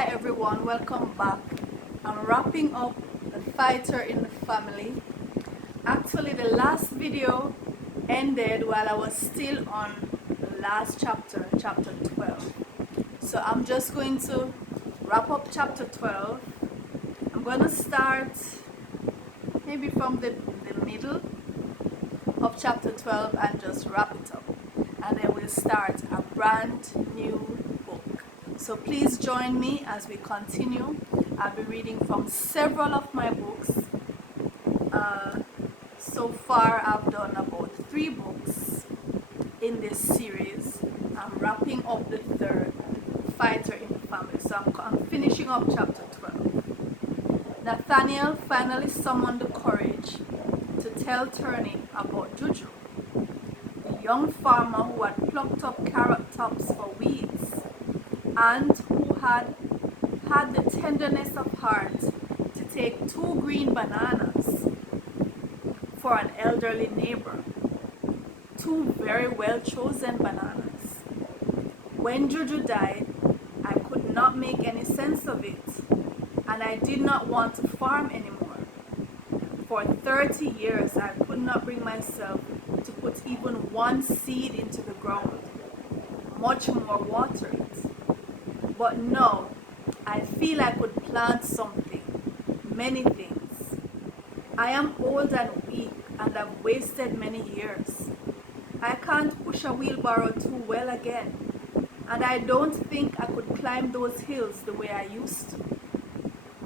Hi everyone, welcome back. I'm wrapping up The Fighter in the Family. Actually, the last video ended while I was still on the last chapter, chapter 12. So I'm just going to wrap up chapter 12. I'm going to start maybe from the middle of chapter 12 and just wrap it up. And then we'll start a brand new book. So please join me as we continue. I'll be reading from several of my books. So far I've done about 3 books in this series. I'm wrapping up the third, Fighter in the Family. So I'm finishing up chapter 12. Nathaniel finally summoned the courage to tell Turnip about Juju, the young farmer who had plucked up carrot tops for weeds and who had the tenderness of heart to take 2 green bananas for an elderly neighbor. 2 very well chosen bananas. When Juju died, I could not make any sense of it, and I did not want to farm anymore. For 30 years, I could not bring myself to put even one seed into the ground, much more water it. But now, I feel I could plant something, many things. I am old and weak and have wasted many years. I can't push a wheelbarrow too well again, and I don't think I could climb those hills the way I used to.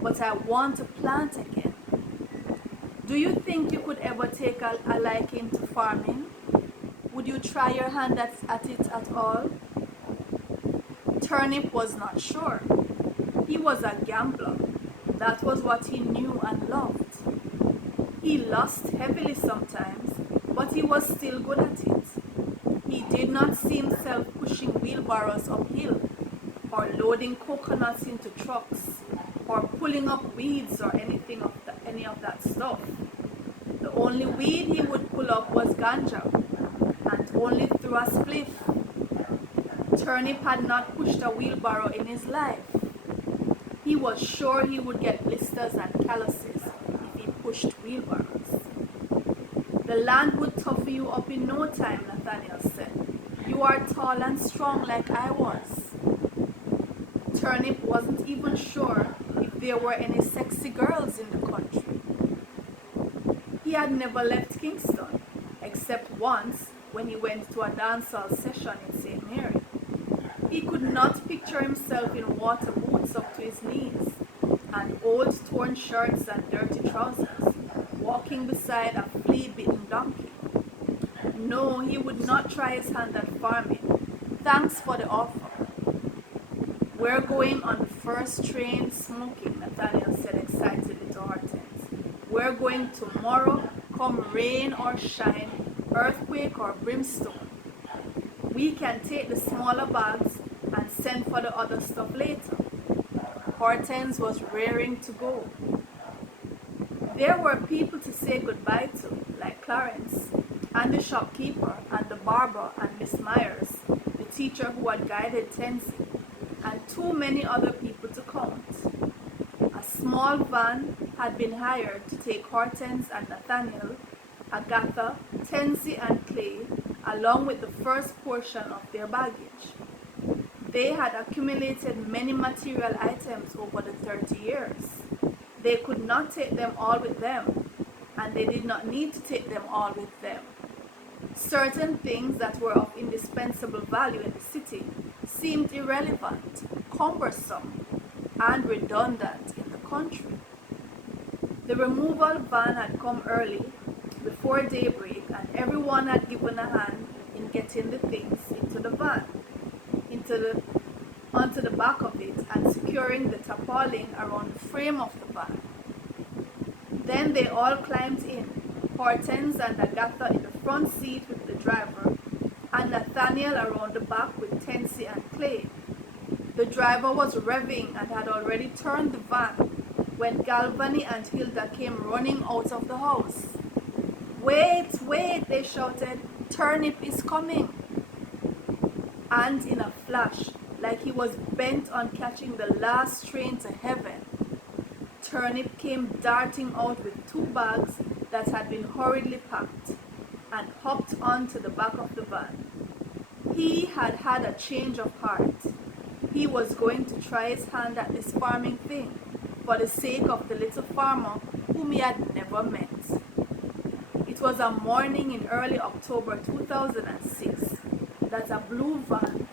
But I want to plant again. Do you think you could ever take a liking to farming? Would you try your hand at it at all? Turnip was not sure. He was a gambler. That was what he knew and loved. He lost heavily sometimes, but he was still good at it. He did not see himself pushing wheelbarrows uphill, or loading coconuts into trucks, or pulling up weeds or any of that stuff. The only weed he would pull up was ganja, and only through a spliff. Turnip had not pushed a wheelbarrow in his life. He was sure he would get blisters and calluses if he pushed wheelbarrows. The land would toughen you up in no time, Nathaniel said. You are tall and strong like I was. Turnip wasn't even sure if there were any sexy girls in the country. He had never left Kingston, except once when he went to a dancehall session in St. Mary. He could not picture himself in water boots up to his knees, and old torn shirts and dirty trousers, walking beside a flea-bitten donkey. No, he would not try his hand at farming. Thanks for the offer. We're going on the first train smoking, Nathaniel said excitedly to Hortense. We're going tomorrow, come rain or shine, earthquake or brimstone. We can take the smaller bags and send for the other stuff later. Hortense was raring to go. There were people to say goodbye to, like Clarence, and the shopkeeper, and the barber, and Miss Myers, the teacher who had guided Tensie, and too many other people to count. A small van had been hired to take Hortense and Nathaniel, Agatha, Tensie, and Clay, along with the first portion of their baggage. They had accumulated many material items over the 30 years. They could not take them all with them, and they did not need to take them all with them. Certain things that were of indispensable value in the city seemed irrelevant, cumbersome, and redundant in the country. The removal van had come early, before daybreak, and everyone had given a hand in getting the things into the van, onto the back of it, and securing the tarpaulin around the frame of the van. Then they all climbed in, Hortense and Agatha in the front seat with the driver, and Nathaniel around the back with Tensie and Clay. The driver was revving and had already turned the van when Galvani and Hilda came running out of the house. Wait, wait, they shouted, Turnip is coming. And in a flash, like he was bent on catching the last train to heaven. Turnip came darting out with 2 bags that had been hurriedly packed and hopped onto the back of the van. He had had a change of heart. He was going to try his hand at this farming thing for the sake of the little farmer whom he had never met. It was a morning in early October 2006 that a blue van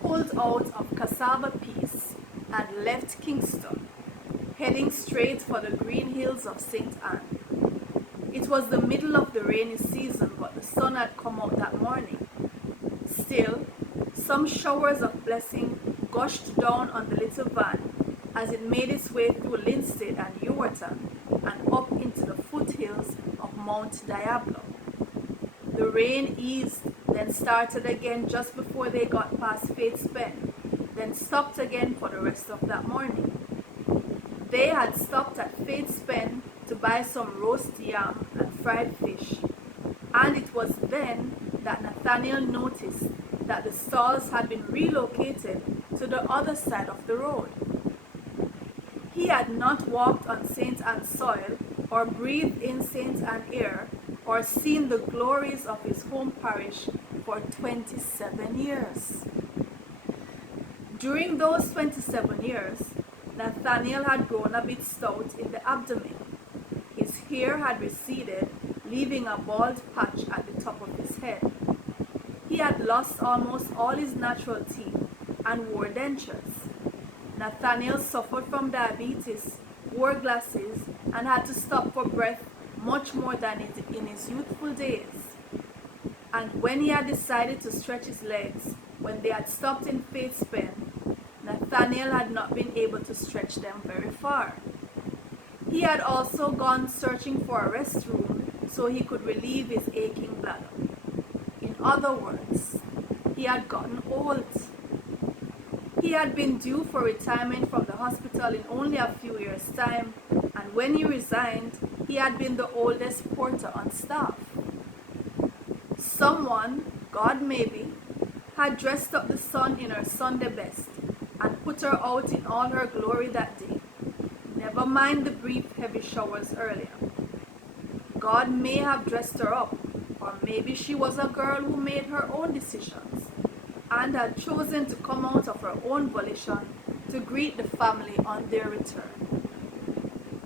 pulled out of Cassava Peace and left Kingston, heading straight for the green hills of St. Anne. It was the middle of the rainy season, but the sun had come out that morning. Still, some showers of blessing gushed down on the little van as it made its way through Linstead and Ewerton and up into the foothills of Mount Diablo. The rain eased, then started again just before they got past Faith's Bend, then stopped again for the rest of that morning. They had stopped at Faith's Bend to buy some roast yam and fried fish, and it was then that Nathaniel noticed that the stalls had been relocated to the other side of the road. He had not walked on St. Anne's soil or breathed in St. Anne air or seen the glories of his home parish for 27 years. During those 27 years, Nathaniel had grown a bit stout in the abdomen. His hair had receded, leaving a bald patch at the top of his head. He had lost almost all his natural teeth and wore dentures. Nathaniel suffered from diabetes, wore glasses, and had to stop for breath much more than in his youthful days. And when he had decided to stretch his legs, when they had stopped in Faith's Bend, Nathaniel had not been able to stretch them very far. He had also gone searching for a restroom so he could relieve his aching bladder. In other words, he had gotten old. He had been due for retirement from the hospital in only a few years' time, and when he resigned, he had been the oldest porter on staff. Someone, God maybe, had dressed up the sun in her Sunday best and put her out in all her glory that day. Never mind the brief heavy showers earlier. God may have dressed her up, or maybe she was a girl who made her own decisions and had chosen to come out of her own volition to greet the family on their return.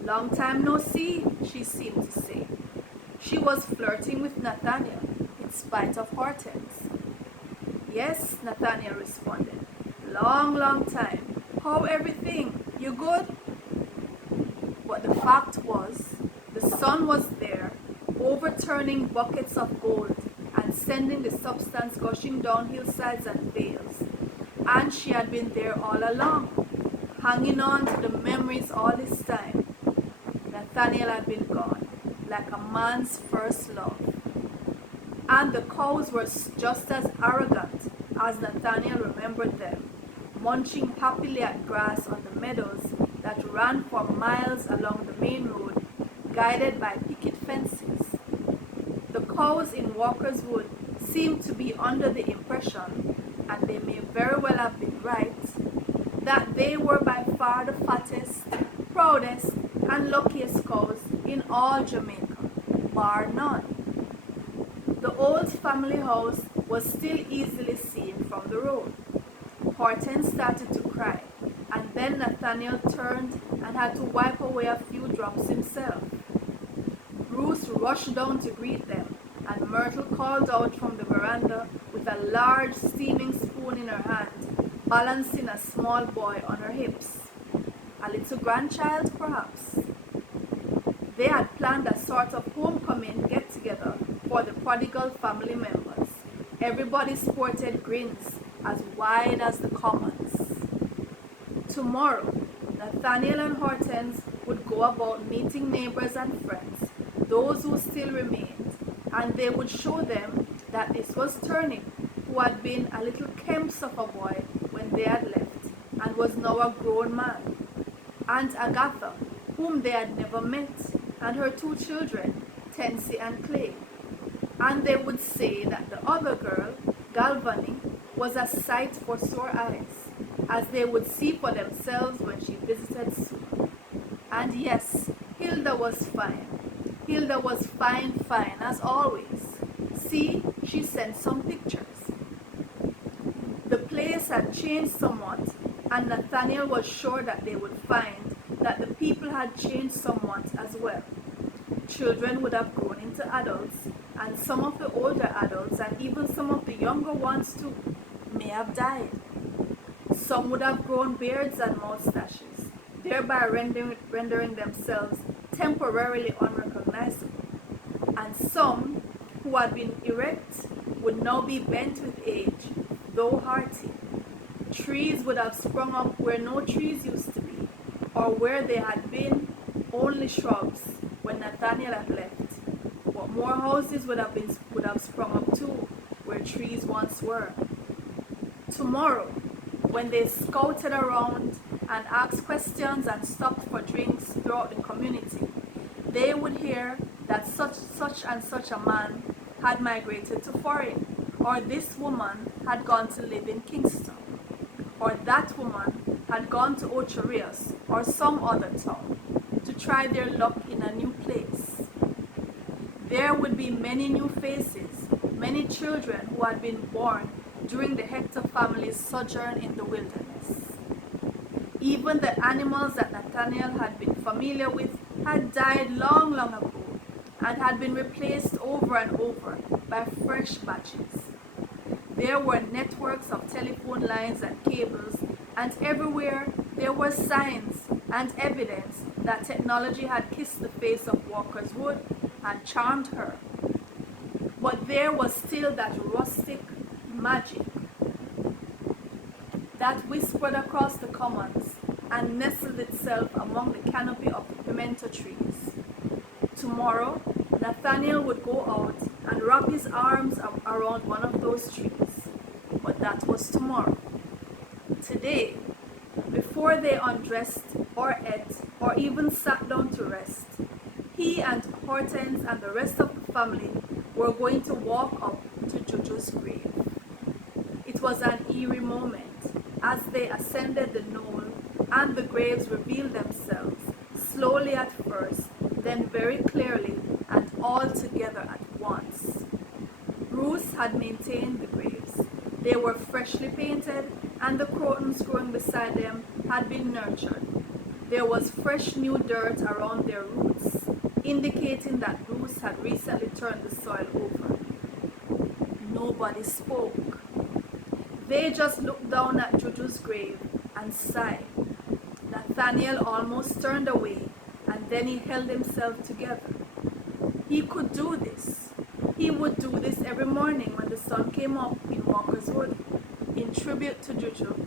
Long time no see, she seemed to say. She was flirting with Nathaniel in spite of Hortense. Yes, Nathaniel responded. Long time. How everything? You good? But the fact was, the sun was there, overturning buckets of gold and sending the substance gushing down hillsides and vales. And she had been there all along, hanging on to the memories all this time. Nathaniel had been gone, like a man's first love. And the cows were just as arrogant as Nathaniel remembered them, munching happily at grass on the meadows that ran for miles along the main road, guided by picket fences. The cows in Walker's Wood seemed to be under the impression, and they may very well have been right, that they were by far the fattest, proudest, and luckiest cows in all Jamaica, bar none. The old family house was still easily seen from the road. Hortense started to cry, and then Nathaniel turned and had to wipe away a few drops himself. Bruce rushed down to greet them, and Myrtle called out from the veranda with a large steaming spoon in her hand, balancing a small boy on her hips. A little grandchild, perhaps. They had planned a sort of homecoming get-together for the prodigal family members. Everybody sported grins as wide as the commons. Tomorrow, Nathaniel and Hortense would go about meeting neighbors and friends, those who still remained, and they would show them that this was Turnip, who had been a little kemps of a boy when they had left, and was now a grown man, and Agatha, whom they had never met, and her 2 children, Tensie and Clay. And they would say that the other girl, Galvani, was a sight for sore eyes, as they would see for themselves when she visited soon. And yes, Hilda was fine. Hilda was fine, fine, as always. See, she sent some pictures. The place had changed somewhat, and Nathaniel was sure that they would find that the people had changed somewhat as well. Children would have grown into adults, and some of the older adults, and even some of the younger ones too, may have died. Some would have grown beards and mustaches, thereby rendering themselves temporarily unrecognizable. And some, who had been erect, would now be bent with age, though hearty. Trees would have sprung up where no trees used to be, or where there had been only shrubs when Nathaniel had left. But more houses would have sprung up too, where trees once were. Tomorrow, when they scouted around and asked questions and stopped for drinks throughout the community, they would hear that such and such a man had migrated to Foreign, or this woman had gone to live in Kingston, or that woman had gone to Ocherius or some other town to try their luck in a new place. There would be many new faces, many children who had been born during the Hector family's sojourn in the wilderness. Even the animals that Nathaniel had been familiar with had died long, long ago and had been replaced over and over by fresh batches. There were networks of telephone lines and cables, and everywhere there were signs and evidence that technology had kissed the face of Walker's Wood and charmed her. But there was still that rustic magic that whispered across the commons and nestled itself among the canopy of the pimento trees. Tomorrow, Nathaniel would go out and wrap his arms around one of those trees, but that was tomorrow. Today, before they undressed or ate or even sat down to rest, he and Hortense and the rest of the family were going to walk up to Jojo's grave. It was an eerie moment as they ascended the knoll, and the graves revealed themselves, slowly at first, then very clearly and all together at once. Bruce had maintained the graves. They were freshly painted, and the crotons growing beside them had been nurtured. There was fresh new dirt around their roots, indicating that Bruce had recently turned the soil over. Nobody spoke. They just looked down at Jojo's grave and sighed. Nathaniel almost turned away, and then he held himself together. He could do this. He would do this every morning when the sun came up in Walker's Wood, in tribute to Jojo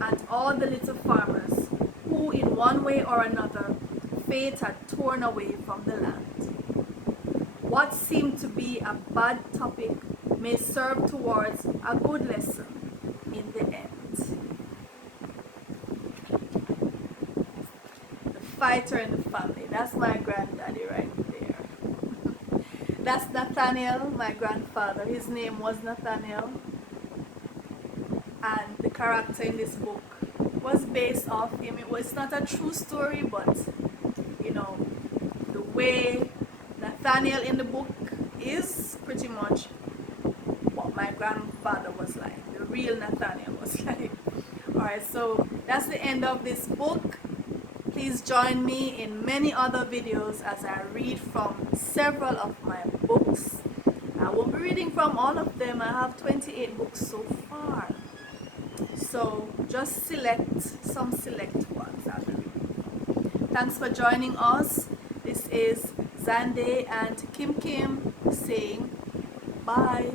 and all the little farmers who, in one way or another, fate had torn away from the land. What seemed to be a bad topic may serve towards a good lesson in the end. The fighter in the family. That's my granddaddy right there. That's Nathaniel, my grandfather. His name was Nathaniel. And the character in this book was based off him. It's not a true story, but the way Nathaniel in the book is pretty much what my grandfather was like, the real Nathaniel was like. Alright, so that's the end of this book. Please join me in many other videos as I read from several of my books. I won't be reading from all of them. I have 28 books so far. So just select some select ones. Thanks for joining us. This is Zande and Kim saying bye.